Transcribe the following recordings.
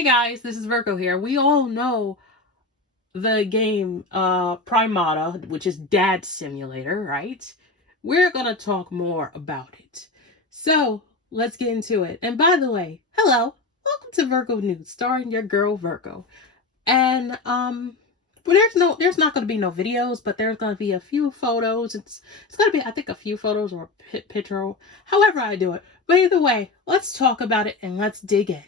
Hey guys, this is Virgo here. We all know the game Primata, which is Dad Simulator, right? We're gonna talk more about it. So let's get into it. And by the way, hello, welcome to Virgo News, starring your girl Virgo. And well, there's not gonna be no videos, but there's gonna be a few photos. It's gonna be, I think, a few photos or a picture, however I do it. But either way, let's talk about it and let's dig in.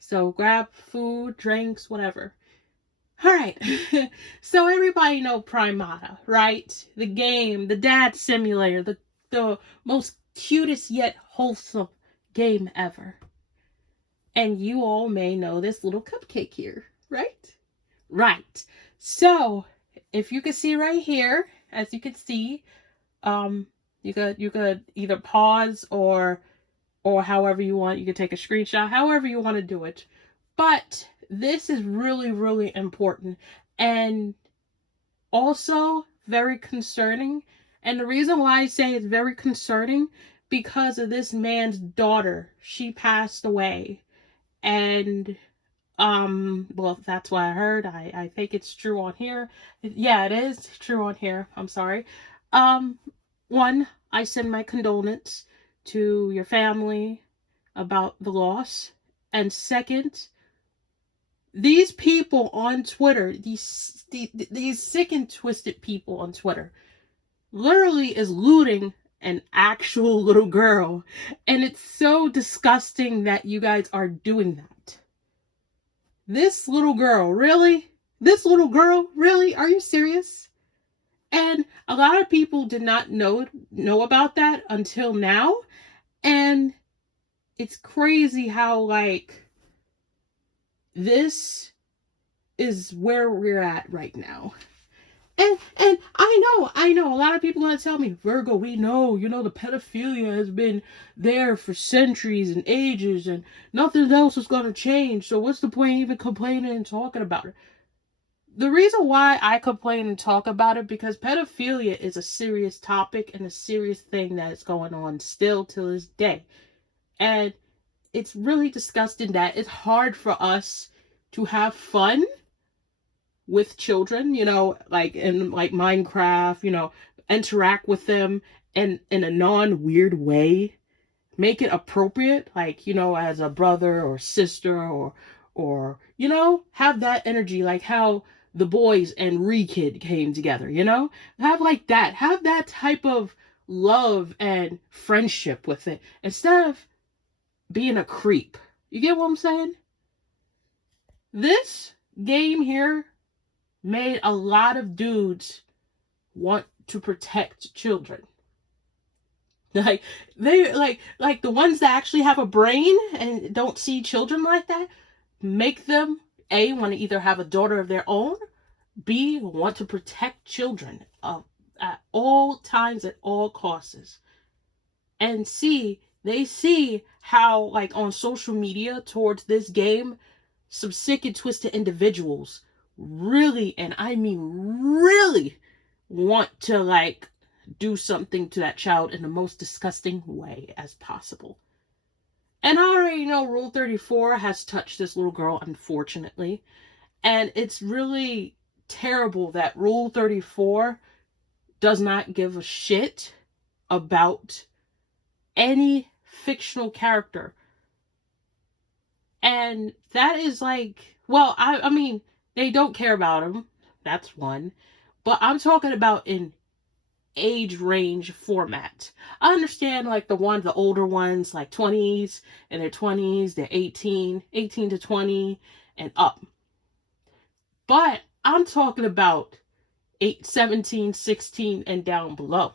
So grab food, drinks, whatever. All right. So everybody know Primata, right? The game, the dad simulator, the most cutest yet wholesome game ever. And you all may know this little cupcake here, right? Right. So if you can see right here, as you can see, you could either pause or however you want. You can take a screenshot, however you want to do it. But this is really, really important and also very concerning. And the reason why I say it's very concerning, because of this man's daughter. She passed away. And well, that's what I heard. I think it's true on here. Yeah, it is true on here. I'm sorry. One, I send my condolence to your family about the loss. And second, these people on Twitter, these sick and twisted people on Twitter, literally is looting an actual little girl. And it's so disgusting that you guys are doing that. This little girl, really? This little girl, really? Are you serious? And a lot of people did not know about that until now. And it's crazy how, like, this is where we're at right now. And I know a lot of people are gonna tell me, Virgo, we know, the pedophilia has been there for centuries and ages and nothing else is gonna change. So what's the point even complaining and talking about it? The reason why I complain and talk about it, because pedophilia is a serious topic and a serious thing that is going on still to this day. And it's really disgusting that it's hard for us to have fun with children, like in like Minecraft, interact with them in a non-weird way, make it appropriate, like, as a brother or sister or have that energy, like how the boys and Re-Kid came together, have like that, have that type of love and friendship with it instead of being a creep. You get what I'm saying? This game here made a lot of dudes want to protect children. Like the ones that actually have a brain and don't see children like that, make them A, want to either have a daughter of their own, B, want to protect children at all times, at all costs, and C, they see how, like, on social media towards this game, some sick and twisted individuals really, and I mean really, want to, like, do something to that child in the most disgusting way as possible. And I already know Rule 34 has touched this little girl, unfortunately. And it's really terrible that Rule 34 does not give a shit about any fictional character. And that is like, well, I mean, they don't care about him. That's one. But I'm talking about in age range format. I understand, like, the older ones, like 20s, in their 20s, they're 18 to 20 and up. But I'm talking about 17, 16 and down below.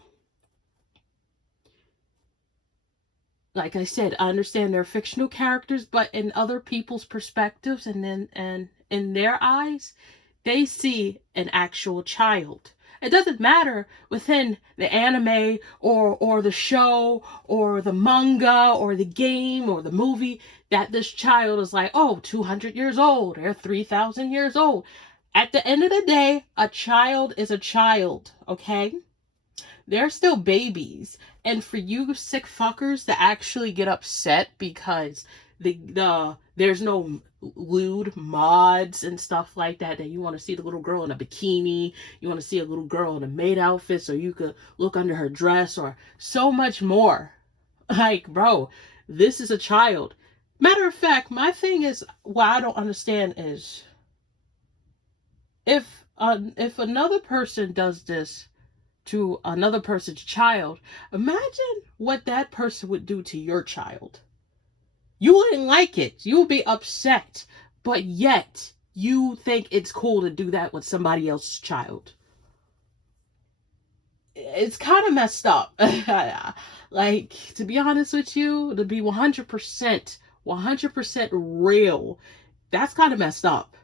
Like I said, I understand they're fictional characters, but in other people's perspectives and in their eyes, they see an actual child. It doesn't matter within the anime or the show or the manga or the game or the movie that this child is like, 200 years old or 3,000 years old. At the end of the day, a child is a child, okay? They're still babies. And for you sick fuckers to actually get upset because there's no lewd mods and stuff like that you want to see the little girl in a bikini, you want to see a little girl in a maid outfit so you could look under her dress, or so much more. Like, bro, this is a child. Matter of fact, my thing is, what I don't understand is, if another person does this to another person's child, imagine what that person would do to your child. You wouldn't like it. You would be upset. But yet, you think it's cool to do that with somebody else's child. It's kind of messed up. Like, to be honest with you, to be 100% real, that's kind of messed up.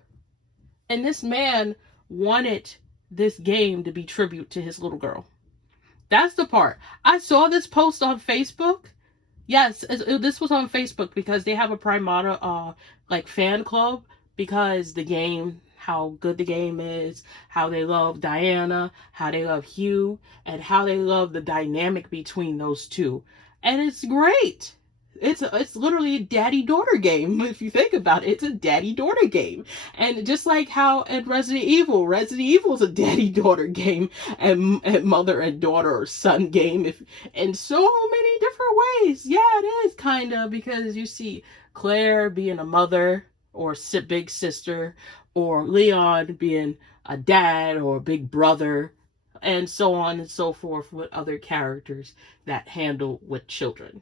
And this man wanted this game to be tribute to his little girl. That's the part. I saw this post on Facebook. Yes, this was on Facebook because they have a Primata like fan club, because the game, how good the game is, how they love Diana, how they love Hugh, and how they love the dynamic between those two. And it's great. It's literally a daddy-daughter game. If you think about it, it's a daddy-daughter game. And just like how in Resident Evil is a daddy-daughter game, and mother and daughter or son game, in so many different ways. Yeah, it is kind of, because you see Claire being a mother or big sister, or Leon being a dad or a big brother, and so on and so forth with other characters that handle with children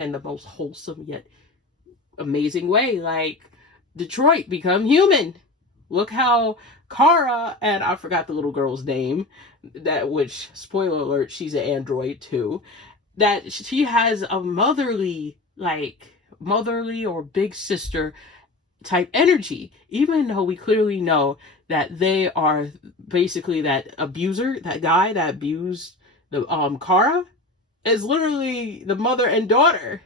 in the most wholesome yet amazing way. Like Detroit Become Human. Look how Kara, and I forgot the little girl's name, which, spoiler alert, she's an android too, that she has a motherly or big sister type energy, even though we clearly know that they are basically that abuser, that guy that abused the Kara, is literally the mother and daughter.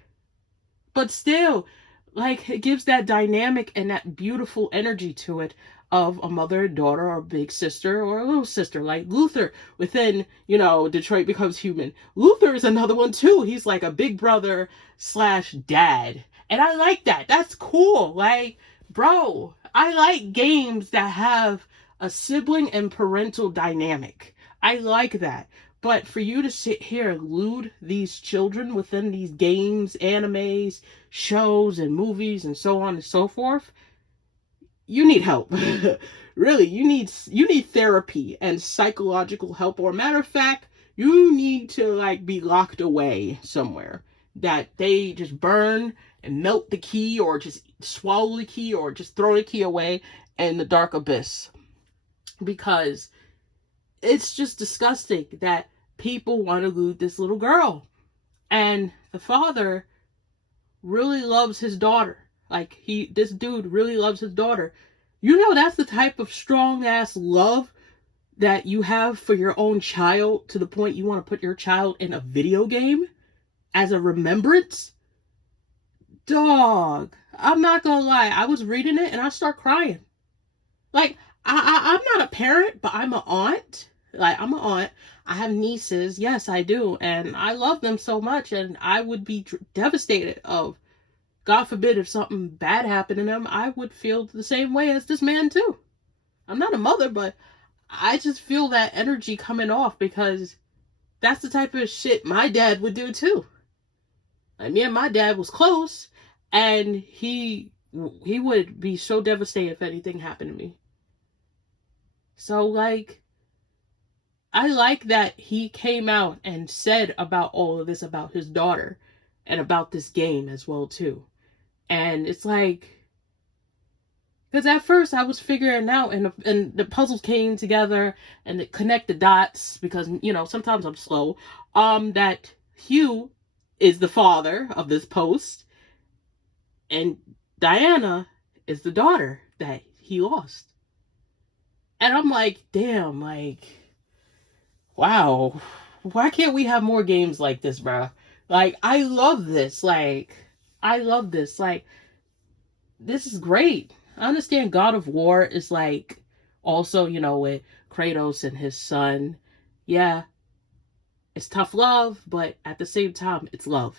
But still, like, it gives that dynamic and that beautiful energy to it of a mother and daughter, or a big sister or a little sister, like Luther within, Detroit Becomes Human. Luther is another one too. He's like a big brother / dad. And I like that. That's cool. Like, bro, I like games that have a sibling and parental dynamic. I like that. But for you to sit here and lewd these children within these games, animes, shows, and movies, and so on and so forth, you need help. Really, you need therapy and psychological help. Or, matter of fact, you need to be locked away somewhere, that they just burn and melt the key, or just swallow the key, or just throw the key away in the dark abyss. Because it's just disgusting that people want to lewd this little girl. And the father really loves his daughter. This dude really loves his daughter. That's the type of strong ass love that you have for your own child, to the point you want to put your child in a video game as a remembrance. Dog, I'm not gonna lie, I was reading it and I start crying. I'm not a parent, but I'm an aunt. I'm an aunt. I have nieces. Yes, I do. And I love them so much. And I would be devastated of, God forbid, if something bad happened to them, I would feel the same way as this man too. I'm not a mother, but I just feel that energy coming off, because that's the type of shit my dad would do too. Me and my dad was close, and he would be so devastated if anything happened to me. So, I like that he came out and said about all of this, about his daughter, and about this game as well too. And it's because at first I was figuring out, and the puzzles came together, and it connect the dots, because sometimes I'm slow. That Hugh is the father of this post, and Diana is the daughter that he lost. And I'm like, damn, wow, why can't we have more games like this, bro? I love this. I love this. This is great. I understand God of War is also, with Kratos and his son. Yeah, it's tough love, but at the same time, it's love.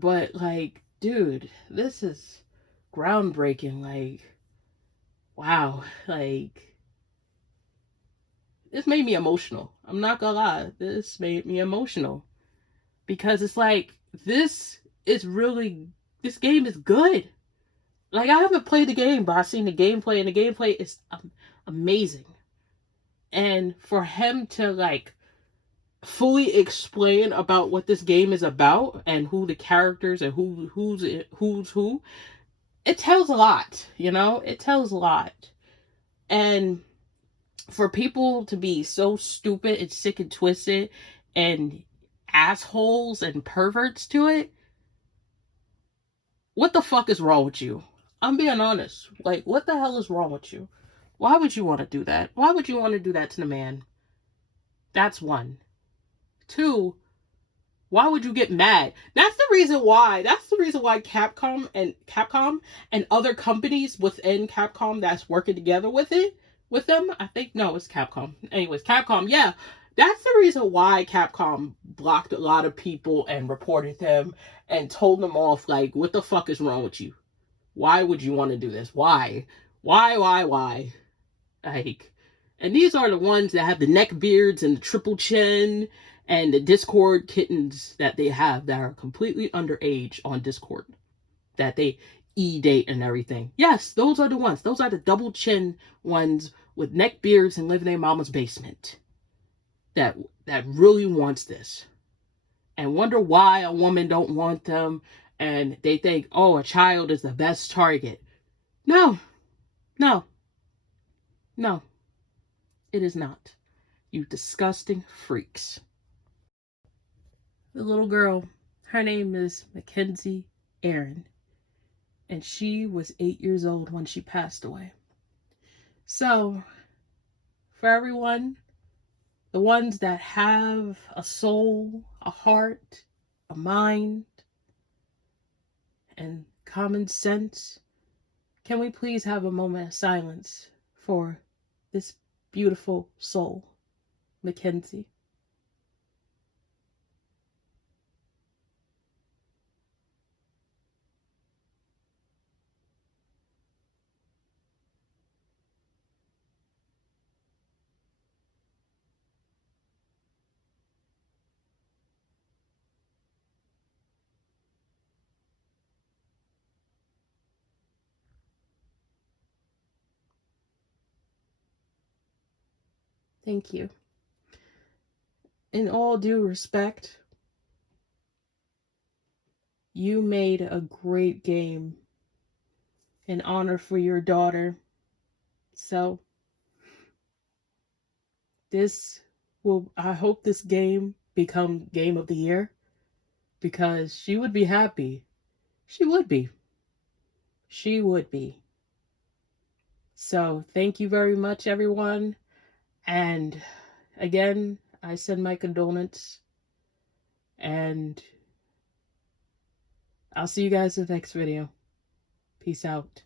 But like, dude, this is groundbreaking. Like, wow. Like, this made me emotional. I'm not gonna lie. This made me emotional. Because it's like, this is really, this game is good. Like, I haven't played the game, but I've seen the gameplay, and the gameplay is amazing. And for him to, like, fully explain about what this game is about and who the characters and who's who, it tells a lot, you know? It tells a lot. And for people to be so stupid and sick and twisted and assholes and perverts to it, what the fuck is wrong with you? I'm being honest. Like, what the hell is wrong with you? Why would you want to do that? Why would you want to do that to the man? That's one. Two, why would you get mad? That's the reason why. That's the reason why Capcom and other companies within Capcom that's working together with them. I think no, it's Capcom. Anyways, Capcom, yeah. That's the reason why Capcom blocked a lot of people and reported them and told them off, like, what the fuck is wrong with you? Why would you want to do this? Why? Why? Like, and these are the ones that have the neck beards and the triple chin and the Discord kittens that they have that are completely underage on Discord. That they e-date and everything. Yes, those are the ones. Those are the double chin ones with neck beards and live in their mama's basement. That really wants this. And wonder why a woman don't want them, and they think, oh, a child is the best target. No. It is not. You disgusting freaks. The little girl, her name is Mackenzie Aaron, and she was 8 years old when she passed away. So, for everyone, the ones that have a soul, a heart, a mind, and common sense, can we please have a moment of silence for this beautiful soul, Mackenzie? Thank you. In all due respect, you made a great game in honor for your daughter. So, I hope this game become game of the year because she would be happy. She would be. She would be. So, thank you very much, everyone. And again, I send my condolences. And I'll see you guys in the next video. Peace out.